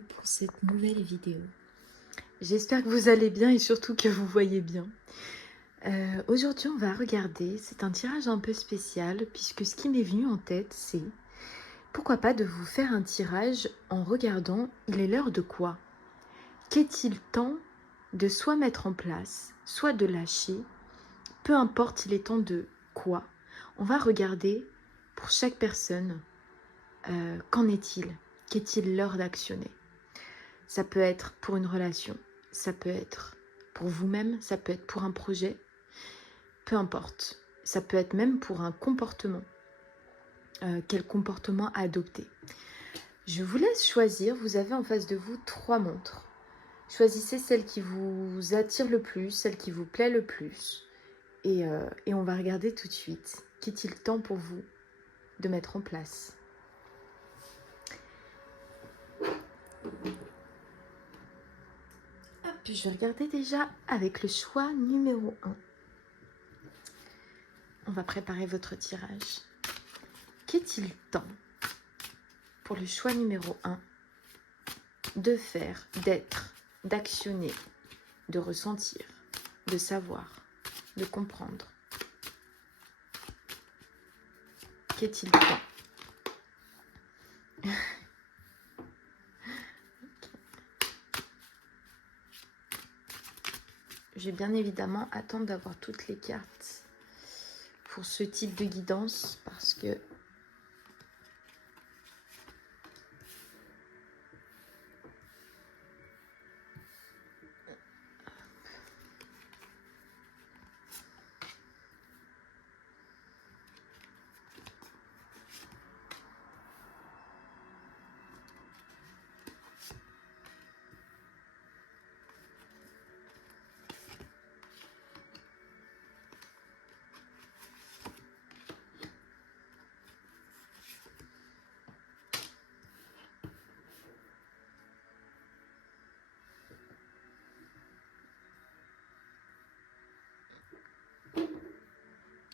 pour cette nouvelle vidéo. J'espère que vous allez bien et surtout que vous voyez bien. Aujourd'hui on va regarder, c'est un tirage un peu spécial puisque ce qui m'est venu en tête c'est pourquoi pas de vous faire un tirage en regardant il est l'heure de quoi? Qu'est-il temps de soit mettre en place, soit de lâcher? Peu importe, il est temps de quoi? On va regarder pour chaque personne, qu'en est-il? Qu'est-il l'heure d'actionner? Ça peut être pour une relation, ça peut être pour vous-même, ça peut être pour un projet, peu importe. Ça peut être même pour un comportement. Quel comportement adopter? Je vous laisse choisir, vous avez en face de vous 3 montres. Choisissez celle qui vous attire le plus, celle qui vous plaît le plus. Et on va regarder tout de suite. Qu'est-il temps pour vous de mettre en place? Hop, je vais regarder déjà avec le choix numéro 1. On va préparer votre tirage. Qu'est-il temps pour le choix numéro 1 de faire, d'être, d'actionner, de ressentir, de savoir, de comprendre? Qu'est-il temps? Je vais bien évidemment attendre d'avoir toutes les cartes pour ce type de guidance parce que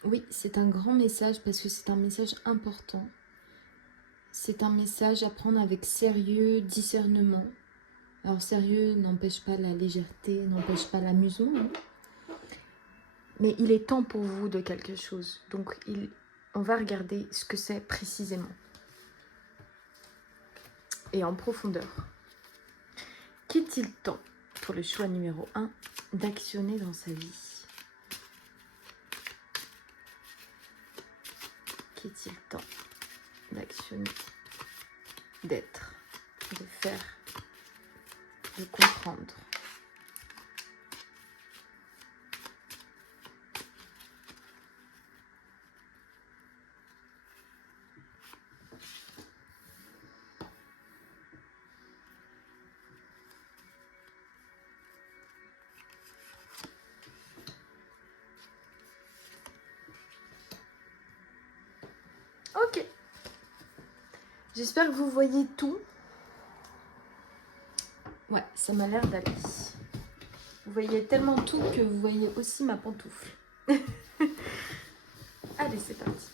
oui, c'est un grand message parce que c'est un message important. C'est un message à prendre avec sérieux, discernement. Alors sérieux n'empêche pas la légèreté, n'empêche pas l'amusement, hein. Mais il est temps pour vous de quelque chose. Donc on va regarder ce que c'est précisément. Et en profondeur. Qu'est-il temps pour le choix numéro 1 d'actionner dans sa vie? Qu'est-il temps d'actionner, d'être, de faire, de comprendre? Ok. J'espère que vous voyez tout. Ouais, ça m'a l'air d'aller. Vous voyez tellement tout que vous voyez aussi ma pantoufle. Allez, c'est parti.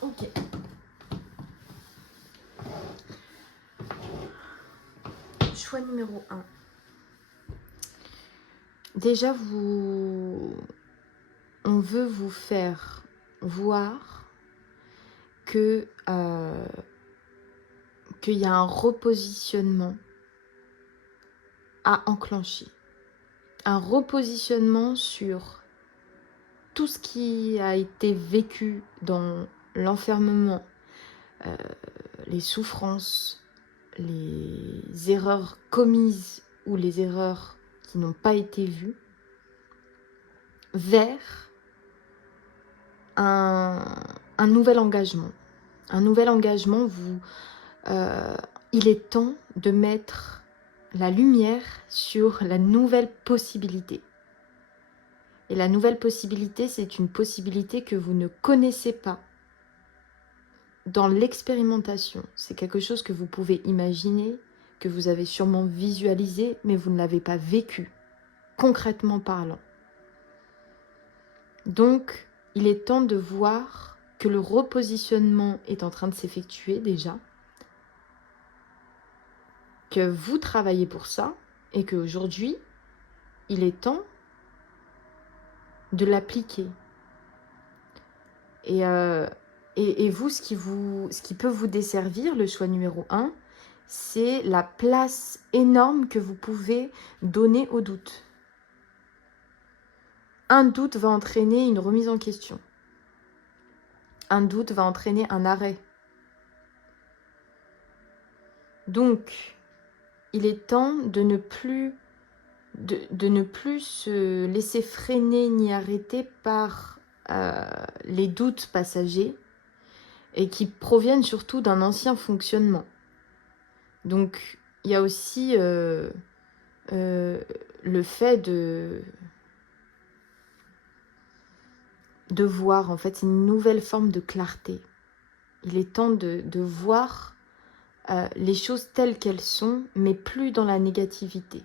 Ok. Choix numéro 1. Déjà, on veut vous faire voir que qu'il y a un repositionnement à enclencher. Un repositionnement sur tout ce qui a été vécu dans l'enfermement, les souffrances, les erreurs commises ou les erreurs qui n'ont pas été vues, vers un nouvel engagement. Un nouvel engagement, il est temps de mettre la lumière sur la nouvelle possibilité. Et la nouvelle possibilité, c'est une possibilité que vous ne connaissez pas dans l'expérimentation. C'est quelque chose que vous pouvez imaginer, que vous avez sûrement visualisé, mais vous ne l'avez pas vécu, concrètement parlant. Donc, il est temps de voir que le repositionnement est en train de s'effectuer déjà, que vous travaillez pour ça, et qu'aujourd'hui, il est temps de l'appliquer. Et vous, ce qui peut vous desservir, le choix numéro 1, c'est la place énorme que vous pouvez donner au doute. Un doute va entraîner une remise en question. Un doute va entraîner un arrêt. Donc, il est temps de ne plus se laisser freiner ni arrêter par les doutes passagers et qui proviennent surtout d'un ancien fonctionnement. Donc, il y a aussi le fait de voir, en fait, une nouvelle forme de clarté. Il est temps de voir les choses telles qu'elles sont, mais plus dans la négativité.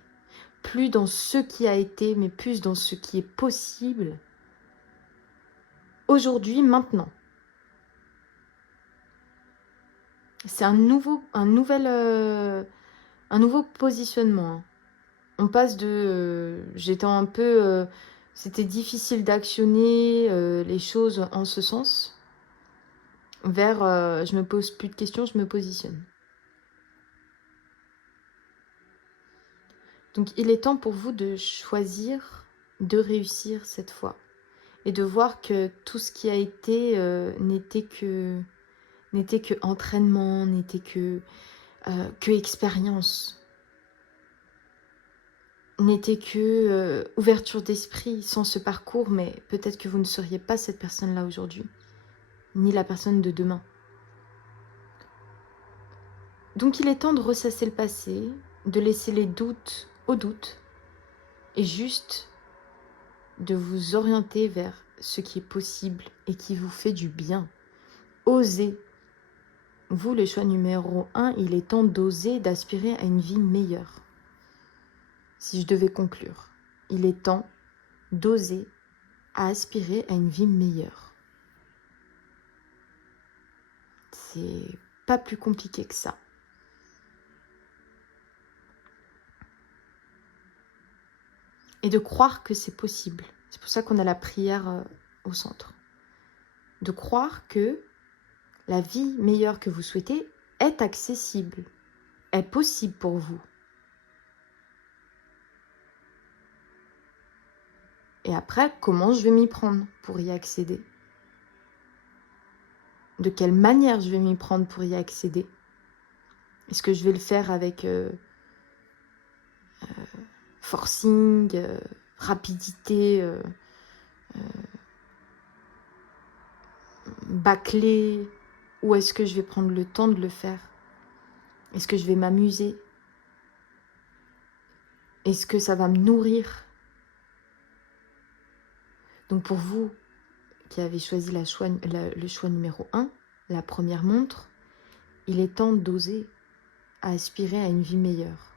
Plus dans ce qui a été, mais plus dans ce qui est possible. Aujourd'hui, maintenant. C'est un nouveau positionnement. On passe de... j'étais un peu... c'était difficile d'actionner les choses en ce sens, vers je me pose plus de questions, je me positionne. Donc il est temps pour vous de choisir de réussir cette fois. Et de voir que tout ce qui a été n'était que entraînement, n'était que expérience. N'était que ouverture d'esprit. Sans ce parcours, mais peut-être que vous ne seriez pas cette personne-là aujourd'hui, ni la personne de demain. Donc il est temps de ressasser le passé, de laisser les doutes aux doutes, et juste de vous orienter vers ce qui est possible et qui vous fait du bien. Osez. Vous, le choix numéro 1, il est temps d'oser, d'aspirer à une vie meilleure. Si je devais conclure, il est temps d'oser à aspirer à une vie meilleure. C'est pas plus compliqué que ça. Et de croire que c'est possible. C'est pour ça qu'on a la prière au centre. De croire que la vie meilleure que vous souhaitez est accessible, est possible pour vous. Et après, comment je vais m'y prendre pour y accéder? De quelle manière je vais m'y prendre pour y accéder? Est-ce que je vais le faire avec forcing, rapidité, bâclé? Ou est-ce que je vais prendre le temps de le faire? Est-ce que je vais m'amuser? Est-ce que ça va me nourrir? Donc pour vous qui avez choisi le choix numéro 1, la première montre, il est temps d'oser à aspirer à une vie meilleure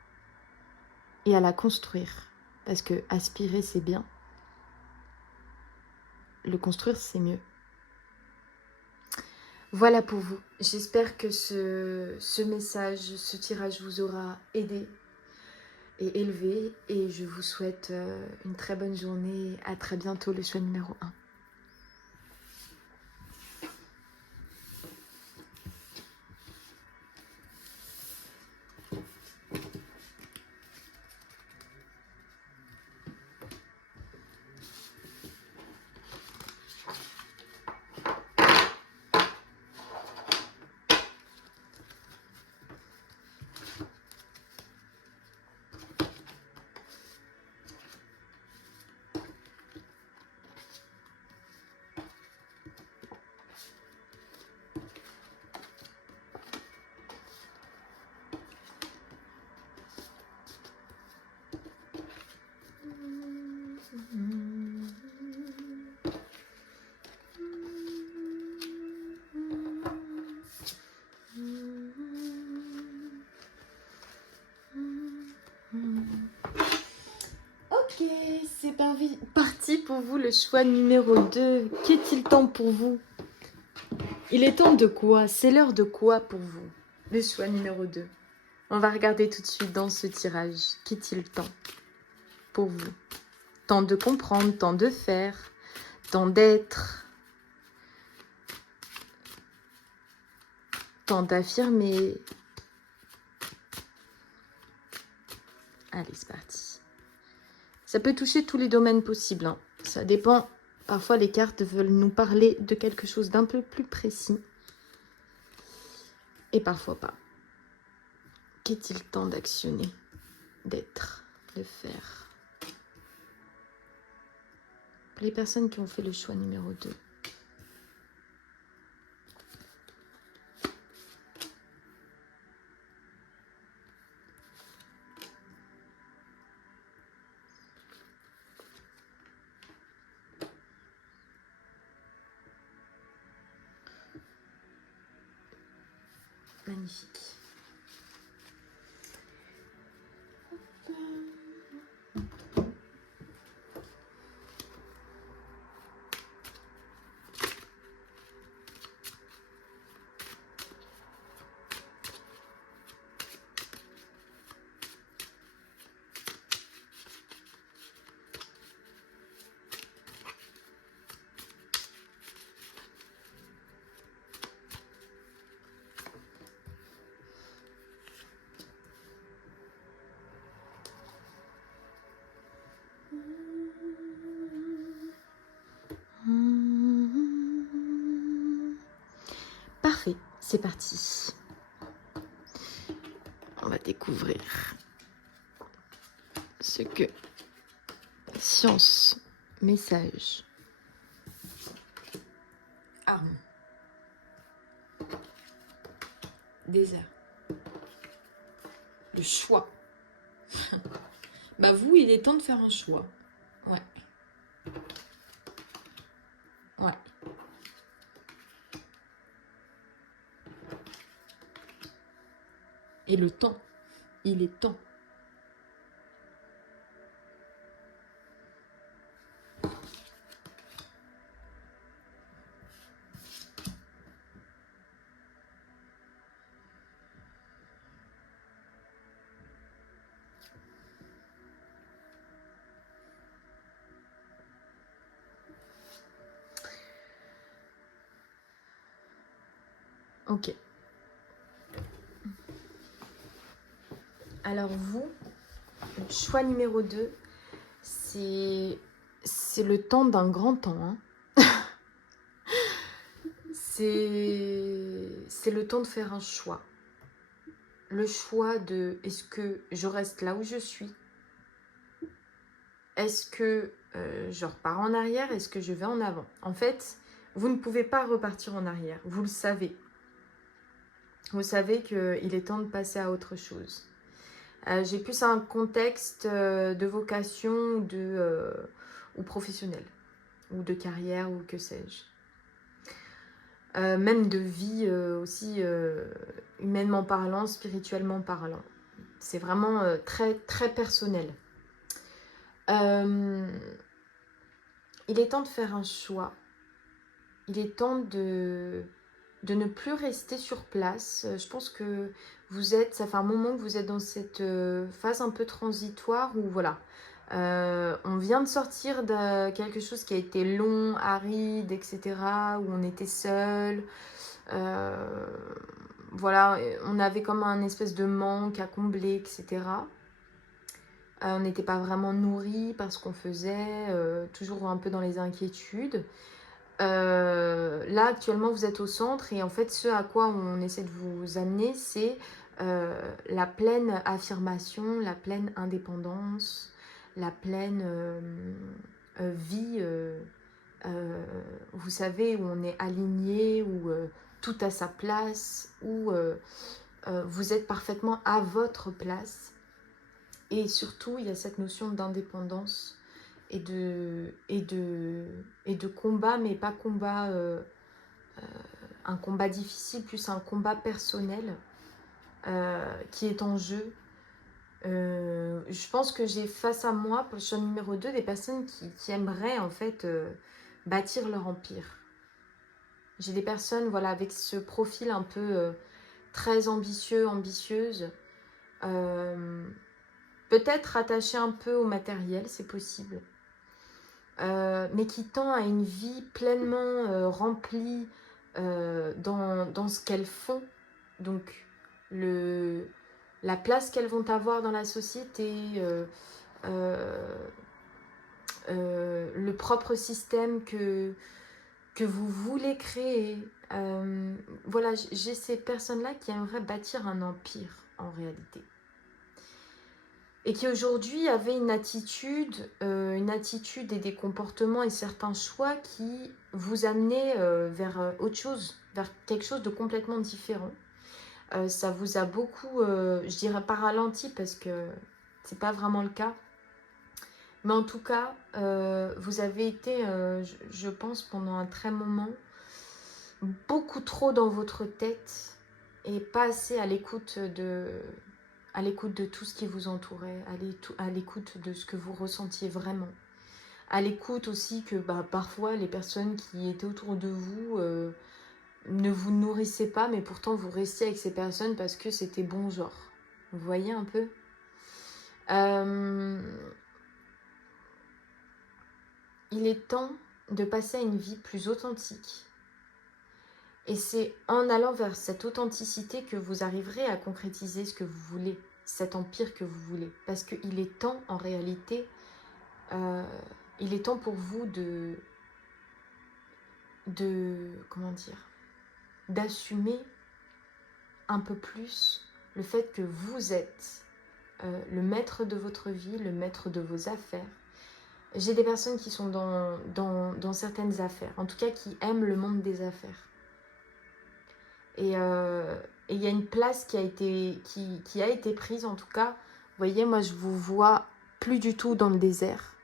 et à la construire. Parce que aspirer, c'est bien. Le construire, c'est mieux. Voilà pour vous. J'espère que ce message, ce tirage vous aura aidé et élevé. Et je vous souhaite une très bonne journée. À très bientôt, le choix numéro 1. pour vous le choix numéro 2. Qu'est-il temps pour vous? Il est temps de quoi? C'est l'heure de quoi pour vous? Le choix numéro 2. On va regarder tout de suite dans ce tirage. Qu'est-il temps pour vous? Temps de comprendre, temps de faire, temps d'être, temps d'affirmer. Allez, c'est parti. Ça peut toucher tous les domaines possibles, hein. Ça dépend. Parfois, les cartes veulent nous parler de quelque chose d'un peu plus précis. Et parfois pas. Qu'est-il temps d'actionner, d'être, de faire? Pour les personnes qui ont fait le choix numéro 2. Magnifique. Parfait, c'est parti. On va découvrir ce que science, message, arme, désert, le choix. Bah vous, il est temps de faire un choix. Ouais. Ouais. Et le temps, il est temps. Ok. Alors vous, le choix numéro 2, c'est le temps d'un grand temps. Hein. C'est le temps de faire un choix. Le choix de est-ce que je reste là où je suis? Est-ce que je repars en arrière? Est-ce que je vais en avant? En fait, vous ne pouvez pas repartir en arrière. Vous le savez. Vous savez qu'il est temps de passer à autre chose. J'ai plus un contexte de vocation ou professionnel, ou de carrière, ou que sais-je. Même de vie aussi, humainement parlant, spirituellement parlant. C'est vraiment très, très personnel. Il est temps de faire un choix. Il est temps de ne plus rester sur place. Je pense que ça fait un moment que vous êtes dans cette phase un peu transitoire où voilà, on vient de sortir de quelque chose qui a été long, aride, etc., où on était seul. Voilà, on avait comme un espèce de manque à combler, etc. On n'était pas vraiment nourri par ce qu'on faisait, toujours un peu dans les inquiétudes. Là, actuellement, vous êtes au centre et en fait, ce à quoi on essaie de vous amener, c'est la pleine affirmation, la pleine indépendance, la pleine vie, vous savez, où on est aligné, où tout a sa place, où vous êtes parfaitement à votre place. Et surtout, il y a cette notion d'indépendance et de combat, mais pas combat, un combat difficile, plus un combat personnel qui est en jeu. Je pense que j'ai face à moi, pour le choix numéro 2, des personnes qui aimeraient en fait bâtir leur empire. J'ai des personnes voilà, avec ce profil un peu très ambitieux, ambitieuse. Peut-être attaché un peu au matériel, c'est possible. Mais qui tend à une vie pleinement remplie dans ce qu'elles font. Donc, la place qu'elles vont avoir dans la société, le propre système que vous voulez créer. Voilà, j'ai ces personnes-là qui aimeraient bâtir un empire en réalité. Et qui aujourd'hui avaient une attitude et des comportements et certains choix qui vous amenaient vers autre chose, vers quelque chose de complètement différent. Ça vous a beaucoup, je dirais pas ralenti parce que c'est pas vraiment le cas. Mais en tout cas, vous avez été, je pense, pendant un très moment, beaucoup trop dans votre tête et pas assez à l'écoute de tout ce qui vous entourait, à l'écoute de ce que vous ressentiez vraiment. À l'écoute aussi que parfois les personnes qui étaient autour de vous ne vous nourrissaient pas, mais pourtant vous restiez avec ces personnes parce que c'était bon genre. Vous voyez un peu il est temps de passer à une vie plus authentique. Et c'est en allant vers cette authenticité que vous arriverez à concrétiser ce que vous voulez, cet empire que vous voulez. Parce qu'il est temps, en réalité, il est temps pour vous comment dire, d'assumer un peu plus le fait que vous êtes le maître de votre vie, le maître de vos affaires. J'ai des personnes qui sont dans certaines affaires, en tout cas qui aiment le monde des affaires. Et il y a une place qui a été prise, en tout cas. Vous voyez, moi, je vous vois plus du tout dans le désert.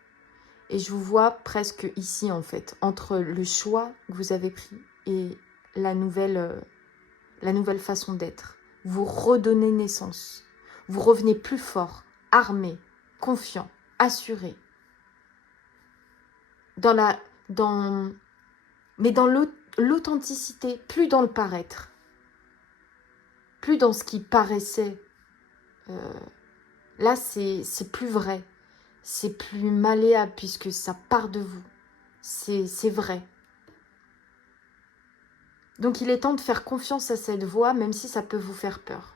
Et je vous vois presque ici, en fait, entre le choix que vous avez pris et la nouvelle façon d'être. Vous redonnez naissance. Vous revenez plus fort, armé, confiant, assuré. Mais dans l'authenticité, plus dans le paraître. Plus dans ce qui paraissait. Là, c'est plus vrai. C'est plus malléable puisque ça part de vous. C'est vrai. Donc, il est temps de faire confiance à cette voix, même si ça peut vous faire peur.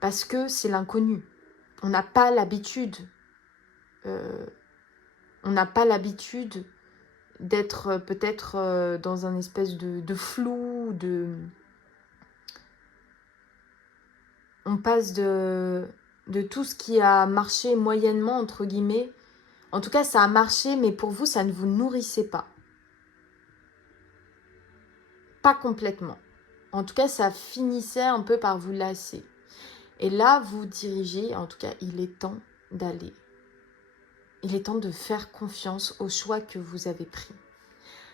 Parce que c'est l'inconnu. On n'a pas l'habitude. On n'a pas l'habitude d'être peut-être dans un espèce de flou, on passe de tout ce qui a marché moyennement, entre guillemets. En tout cas, ça a marché, mais pour vous, ça ne vous nourrissait pas. Pas complètement. En tout cas, ça finissait un peu par vous lasser. Et là, vous dirigez, en tout cas, il est temps d'aller. Il est temps de faire confiance au choix que vous avez pris.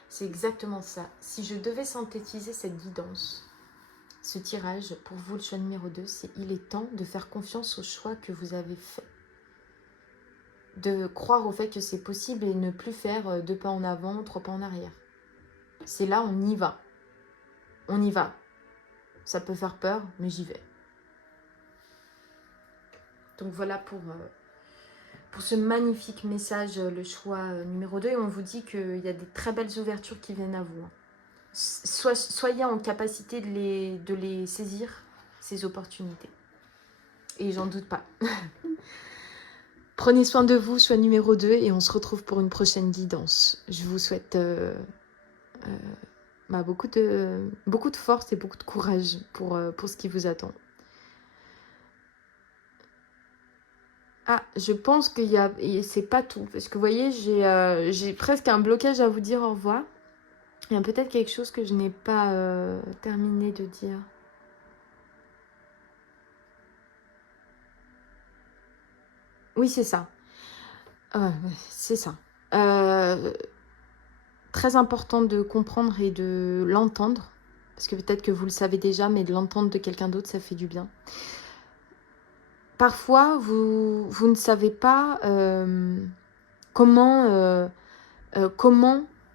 C'est exactement ça. Si je devais synthétiser cette guidance, ce tirage, pour vous, le choix numéro 2, c'est il est temps de faire confiance au choix que vous avez fait. De croire au fait que c'est possible et ne plus faire 2 pas en avant, 3 pas en arrière. C'est là, on y va. On y va. Ça peut faire peur, mais j'y vais. Donc voilà pour ce magnifique message, le choix numéro 2. Et on vous dit qu'il y a des très belles ouvertures qui viennent à vous. Soyez en capacité de les saisir, ces opportunités. Et j'en doute pas. Prenez soin de vous, choix numéro 2, et on se retrouve pour une prochaine guidance. Je vous souhaite beaucoup de force et beaucoup de courage pour ce qui vous attend. Ah, je pense qu'il y a... C'est pas tout. Parce que vous voyez, j'ai presque un blocage à vous dire au revoir. Il y a peut-être quelque chose que je n'ai pas terminé de dire. Oui, c'est ça. C'est ça. Très important de comprendre et de l'entendre. Parce que peut-être que vous le savez déjà, mais de l'entendre de quelqu'un d'autre, ça fait du bien. parfois, vous ne savez pas comment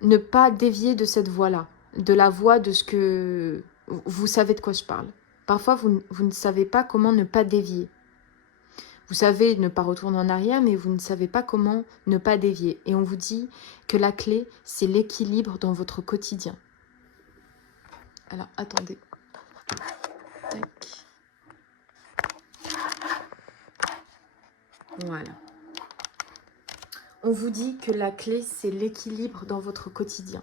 ne pas dévier de cette voie-là, de la voie de ce que... Vous savez de quoi je parle. Parfois, vous ne savez pas comment ne pas dévier. Vous savez ne pas retourner en arrière, mais vous ne savez pas comment ne pas dévier. Et on vous dit que la clé, c'est l'équilibre dans votre quotidien. Alors, attendez. Tac. Voilà. On vous dit que la clé, c'est l'équilibre dans votre quotidien.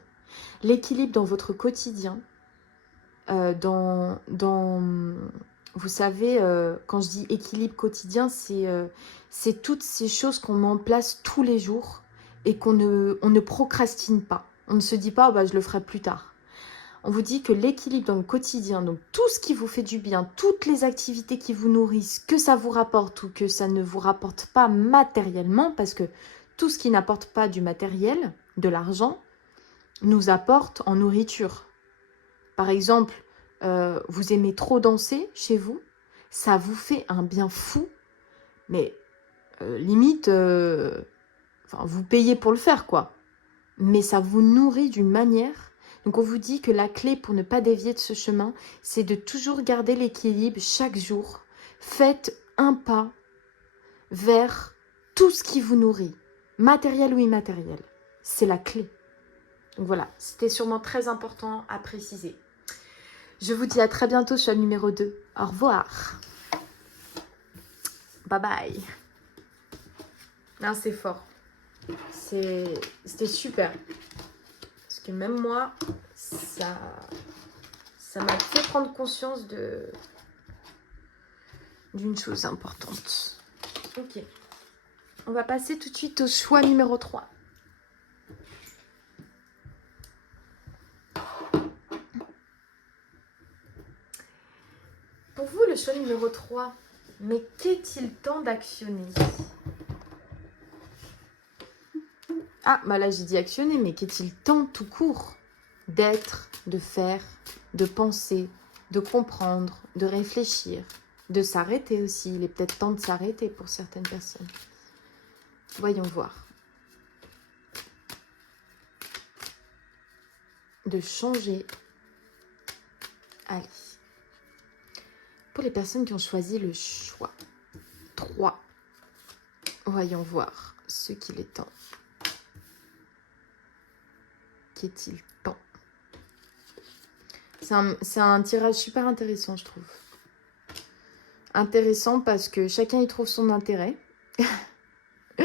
L'équilibre dans votre quotidien, vous savez, quand je dis équilibre quotidien, c'est toutes ces choses qu'on met en place tous les jours et on ne procrastine pas. On ne se dit pas, oh, bah, je le ferai plus tard. On vous dit que l'équilibre dans le quotidien, donc tout ce qui vous fait du bien, toutes les activités qui vous nourrissent, que ça vous rapporte ou que ça ne vous rapporte pas matériellement, parce que tout ce qui n'apporte pas du matériel, de l'argent, nous apporte en nourriture. Par exemple, vous aimez trop danser chez vous, ça vous fait un bien fou, mais limite, vous payez pour le faire, quoi. Mais ça vous nourrit d'une manière. Donc on vous dit que la clé pour ne pas dévier de ce chemin, c'est de toujours garder l'équilibre chaque jour. Faites un pas vers tout ce qui vous nourrit, matériel ou immatériel. C'est la clé. Donc voilà, c'était sûrement très important à préciser. Je vous dis à très bientôt sur le numéro 2. Au revoir. Bye bye. Non, c'est fort. C'était super. Parce que même moi, ça m'a fait prendre conscience d'une chose importante. Ok. On va passer tout de suite au choix numéro 3. Pour vous, le choix numéro 3, mais qu'est-il temps d'actionner? Ah, bah là j'ai dit actionner, mais qu'est-il temps tout court d'être, de faire, de penser, de comprendre, de réfléchir, de s'arrêter aussi. Il est peut-être temps de s'arrêter pour certaines personnes. Voyons voir. De changer. Allez. Pour les personnes qui ont choisi le choix 3, voyons voir ce qu'il est temps. Qu'est-il temps? C'est un tirage super intéressant, je trouve. Intéressant parce que chacun y trouve son intérêt. Et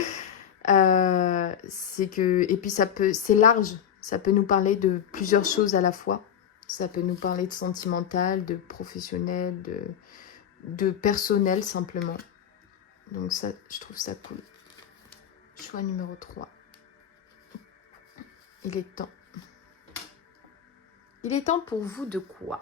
puis c'est large. Ça peut nous parler de plusieurs choses à la fois. Ça peut nous parler de sentimental, de professionnel, de personnel simplement. Donc ça, je trouve ça cool. Choix numéro 3. Il est temps. Il est temps pour vous de quoi?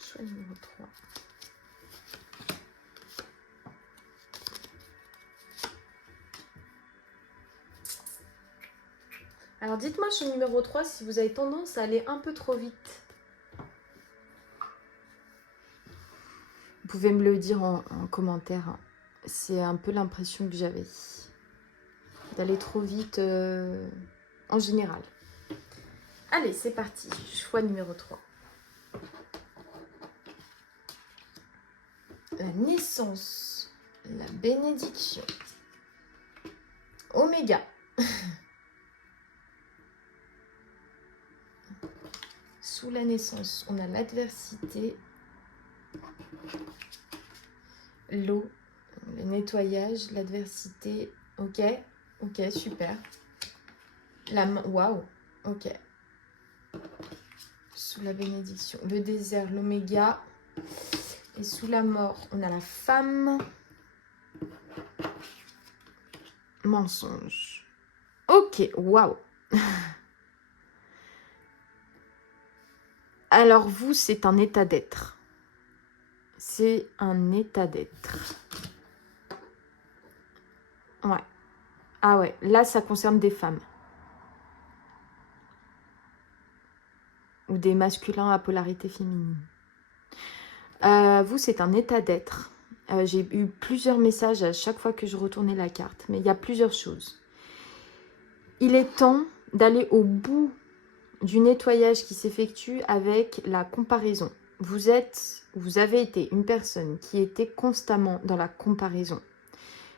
Choix numéro 3. Alors dites-moi sur le numéro 3 si vous avez tendance à aller un peu trop vite. Vous pouvez me le dire en commentaire. Hein. C'est un peu l'impression que j'avais. D'aller trop vite en général. Allez, c'est parti. Choix numéro 3. La naissance. La bénédiction. Oméga. Sous la naissance, on a l'adversité, l'eau, le nettoyage, l'adversité. Ok, ok, super. Waouh, ok. Sous la bénédiction, le désert, l'oméga. Et sous la mort, on a la femme. Mensonge. Ok, waouh. Alors vous, c'est un état d'être. C'est un état d'être. Ouais. Ah ouais, là, ça concerne des femmes. Ou des masculins à polarité féminine. Vous, c'est un état d'être. J'ai eu plusieurs messages à chaque fois que je retournais la carte. Mais il y a plusieurs choses. Il est temps d'aller au bout du nettoyage qui s'effectue avec la comparaison. Vous avez été une personne qui était constamment dans la comparaison.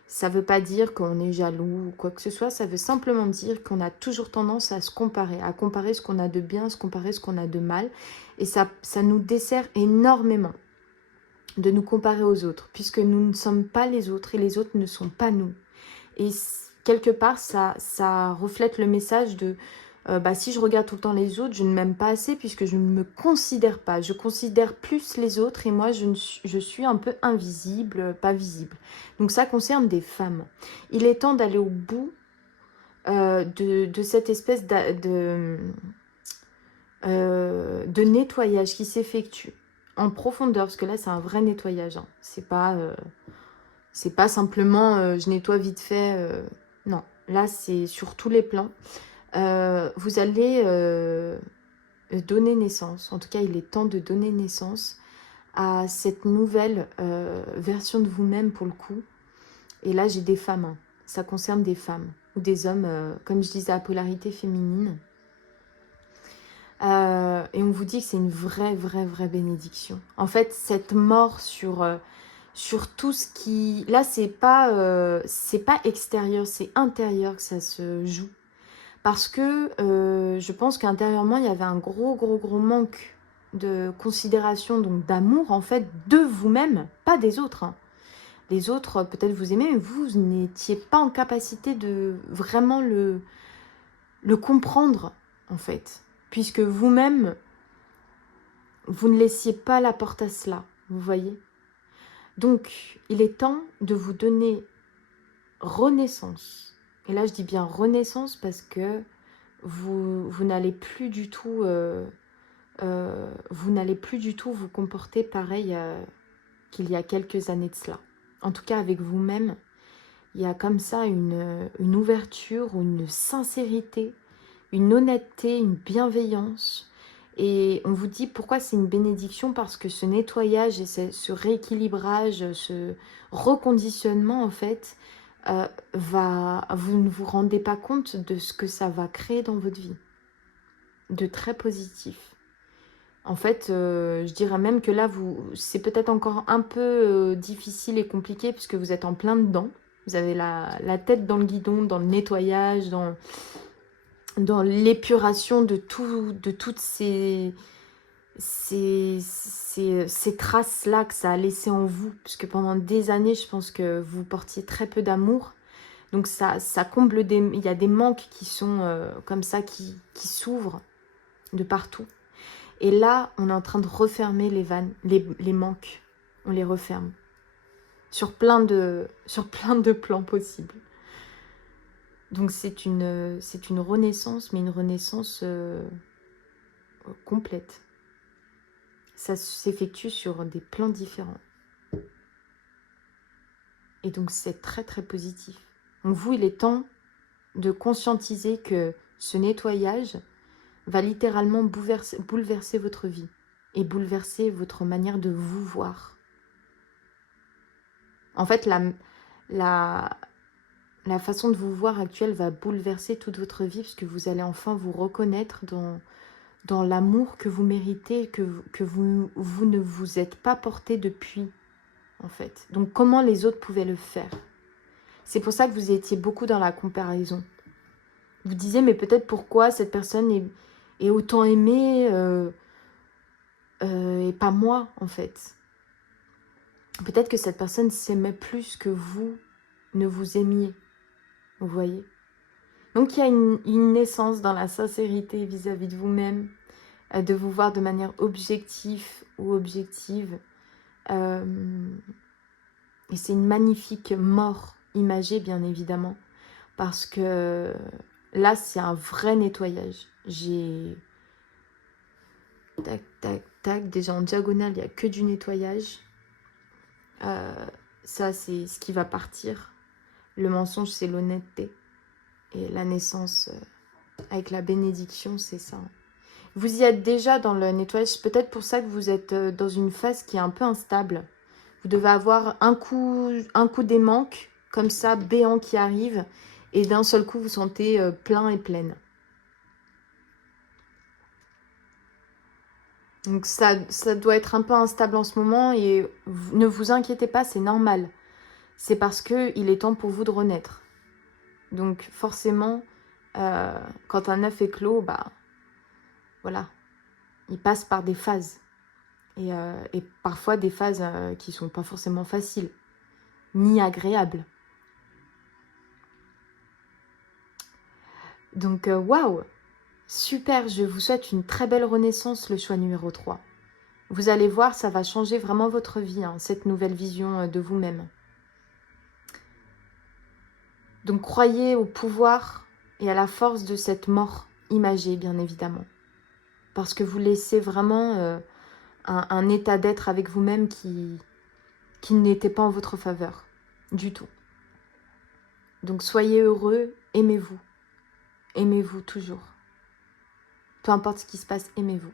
Ça ne veut pas dire qu'on est jaloux ou quoi que ce soit, ça veut simplement dire qu'on a toujours tendance à se comparer, à comparer ce qu'on a de bien, à se comparer ce qu'on a de mal. Et ça nous dessert énormément de nous comparer aux autres, puisque nous ne sommes pas les autres et les autres ne sont pas nous. Et quelque part, ça reflète le message de si je regarde tout le temps les autres, je ne m'aime pas assez puisque je ne me considère pas. Je considère plus les autres et moi, je suis un peu invisible, pas visible. Donc ça concerne des femmes. Il est temps d'aller au bout de cette espèce de nettoyage qui s'effectue en profondeur, parce que là, c'est un vrai nettoyage. Hein. C'est pas simplement je nettoie vite fait. Non, là, c'est sur tous les plans. Vous allez donner naissance, en tout cas il est temps de donner naissance à cette nouvelle version de vous-même pour le coup. Et là j'ai des femmes, hein. Ça concerne des femmes ou des hommes, comme je disais, à polarité féminine. Et on vous dit que c'est une vraie bénédiction. En fait, cette mort sur tout ce qui... Là, c'est pas extérieur, c'est intérieur que ça se joue. Parce que je pense qu'intérieurement, il y avait un gros manque de considération, donc d'amour, en fait, de vous-même, pas des autres. Hein. Les autres, peut-être vous aimez, mais vous n'étiez pas en capacité de vraiment le comprendre, en fait. Puisque vous-même, vous ne laissiez pas la porte à cela, vous voyez. Donc, il est temps de vous donner renaissance. Et là, je dis bien renaissance parce que vous n'allez plus du tout vous comporter pareil qu'il y a quelques années de cela. En tout cas, avec vous-même, il y a comme ça une ouverture, une sincérité, une honnêteté, une bienveillance. Et on vous dit pourquoi c'est une bénédiction, parce que ce nettoyage et ce rééquilibrage, ce reconditionnement, en fait, vous ne vous rendez pas compte de ce que ça va créer dans votre vie. De très positif. En fait, je dirais même que là, c'est peut-être encore un peu difficile et compliqué puisque vous êtes en plein dedans. Vous avez la tête dans le guidon, dans le nettoyage, dans l'épuration de toutes ces traces-là que ça a laissé en vous. Puisque pendant des années, je pense que vous portiez très peu d'amour. Donc ça comble il y a des manques qui sont comme ça, qui s'ouvrent de partout. Et là, on est en train de refermer les vannes, les manques. On les referme. Sur plein de plans possibles. Donc c'est une renaissance, mais une renaissance complète. Ça s'effectue sur des plans différents. Et donc c'est très positif. Donc vous, il est temps de conscientiser que ce nettoyage va littéralement bouleverser votre vie et bouleverser votre manière de vous voir. En fait, la façon de vous voir actuelle va bouleverser toute votre vie, parce que vous allez enfin vous reconnaître dans l'amour que vous méritez, que vous ne vous êtes pas porté depuis, en fait. Donc, comment les autres pouvaient le faire? C'est pour ça que vous étiez beaucoup dans la comparaison. Vous disiez, mais peut-être pourquoi cette personne est autant aimée et pas moi, en fait. Peut-être que cette personne s'aimait plus que vous ne vous aimiez. Vous voyez? Donc il y a une naissance dans la sincérité vis-à-vis de vous-même, de vous voir de manière objective ou objective. Et c'est une magnifique mort imagée, bien évidemment. parce que là, c'est un vrai nettoyage. J'ai... Tac, tac, tac. Déjà en diagonale, il n'y a que du nettoyage. Ça, c'est ce qui va partir. Le mensonge, c'est l'honnêteté. Et la naissance, avec la bénédiction, c'est ça. Vous y êtes déjà dans le nettoyage. Peut-être pour ça que vous êtes dans une phase qui est un peu instable. Vous devez avoir un coup des manques, comme ça, béant qui arrive. Et d'un seul coup, vous sentez plein et pleine. Donc ça doit être un peu instable en ce moment. Et ne vous inquiétez pas, c'est normal. C'est parce qu'il est temps pour vous de renaître. Donc forcément, quand un œuf est clos, bah voilà, il passe par des phases. Et parfois des phases qui ne sont pas forcément faciles, ni agréables. Donc waouh, super, je vous souhaite une très belle renaissance, le choix numéro 3. Vous allez voir, ça va changer vraiment votre vie, hein, cette nouvelle vision de vous-même. Donc croyez au pouvoir et à la force de cette mort imagée, bien évidemment. Parce que vous laissez vraiment un état d'être avec vous-même qui n'était pas en votre faveur, du tout. Donc soyez heureux, aimez-vous. Aimez-vous toujours. Peu importe ce qui se passe, aimez-vous.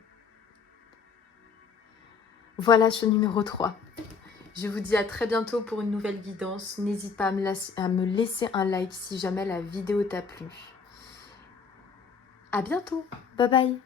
Voilà ce numéro 3. Je vous dis à très bientôt pour une nouvelle guidance. N'hésite pas à me laisser un like si jamais la vidéo t'a plu. À bientôt. Bye bye.